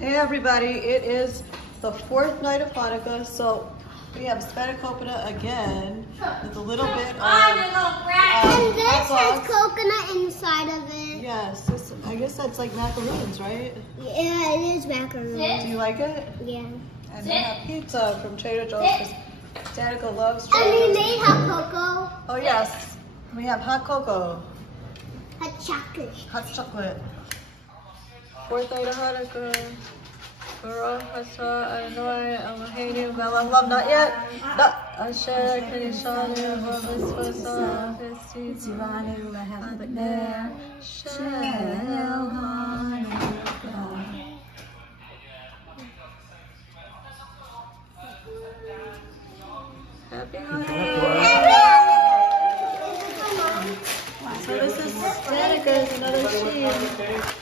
Hey everybody, it is the fourth night of Hanukkah, so we have spanakopita again with a little bit of and this has coconut inside of it. Yes, I guess that's like macaroons, right? Yeah, it is macaroons. Do you like it? Yeah. And we have pizza from Trader Joe's because Danica loves Trader And we Joe's. made hot cocoa. Oh yes, we have hot cocoa. Hot chocolate. Hot chocolate. Fourth night of Hanukkah. Baruch Atah Adonai Eloheinu melech haolam. Not yet. Asher Kedishanu v'mitzvosav v'tzitzivanu lehavner shel Hanukkah. Happy Hanukkah. So this is Danica's another sheet.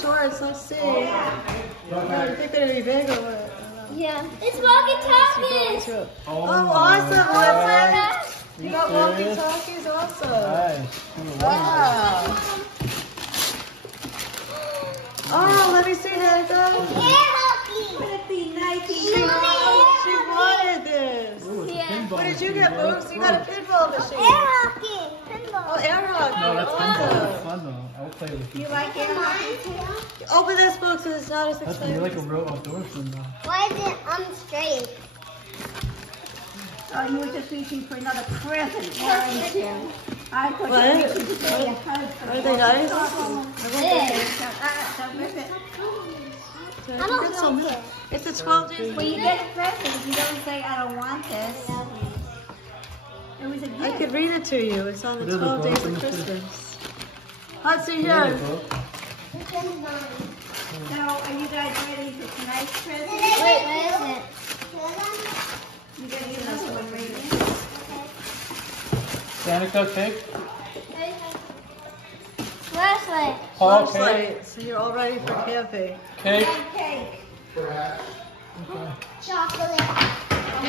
Shorts, let's see. I think they're gonna be big or what? Yeah. It's walkie-talkies. Oh, awesome, Listen. You got walkie-talkies also. Nice. Wow. Oh, let me see that. Air hockey. She wanted this. What did you get, Books? You got a pinball machine. Air hockey. Pinball. Oh, air hockey. No, that's Awesome. fun though. It's fun though. I'll play with you. You like air hockey too? Open this book so it's not as That's expensive. like a real outdoorsman though. Why is it straight? Oh, you were just reaching for another present, weren't you? I thought What? you were reaching for your husband. Are they nice? Don't rip it. I don't like it. It's a 12 days. When you get a present, you don't say, I don't want this. It was a I gift. could read it to you. It's on the What is it, 12 days Bo? of Christmas. Let's see Yeah, here. bro. So, are you guys ready for tonight's present? Wait, what is it? You gotta get another one ready. Chanukah cake? Flashlight. Paul cake? Flashlight. So you're all ready for camping. Cake? Cake. Chocolate. Oh,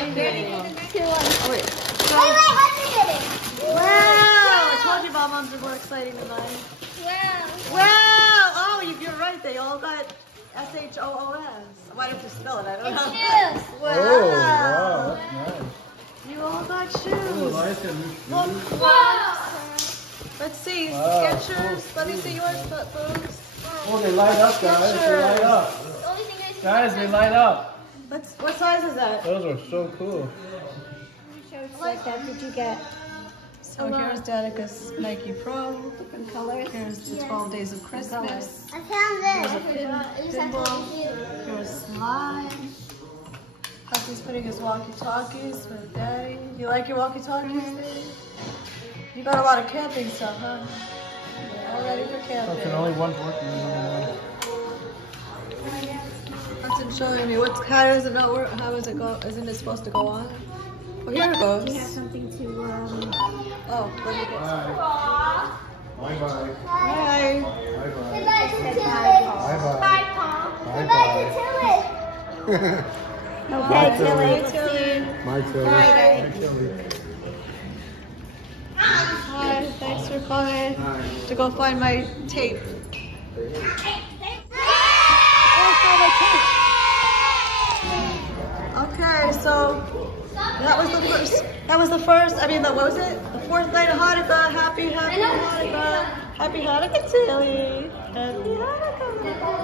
wait. Wait, what's it? Wow! I told you Mom are more exciting than mine. Wow. Wow! Oh, you're right. They all got SHOOS. Why did you spell it? I don't know. Shoes. Wow! Oh, wow, that's nice. You all got Oh, shoes. nice and new Look, shoes. let's see. Wow, Skechers. Let me see yours, folks. Oh, they light up, guys. They light up. Guys, they light up. What size is that? Those are so cool. What did you get? So here's Danica's Nike Pro. Different colors? Here's the 12 days of Christmas. I found this. Pinball. Here's slime. Hussey's putting his walkie-talkies with Daddy. You like your walkie-talkies, Daddy? You got a lot of camping stuff, huh? You're all ready for Okay, camping. only one's working. Hussey's showing me how does it not work? How does it go? Isn't it supposed to go on? Oh, here it You have goes. something to, Oh, let me go. Bye-bye. Bye. Goodbye to Tilly. Bye-bye. Bye, Tom. Goodbye to Tilly. okay, Tilly. Tilly. My Tilly. Bye, guys. My Tilly. Hi, thanks for coming to go find my tape. Okay, so that was the first. I mean, what was it? The fourth night of Hanukkah. Happy Hanukkah. Happy Hanukkah, Tilly. Happy Hanukkah.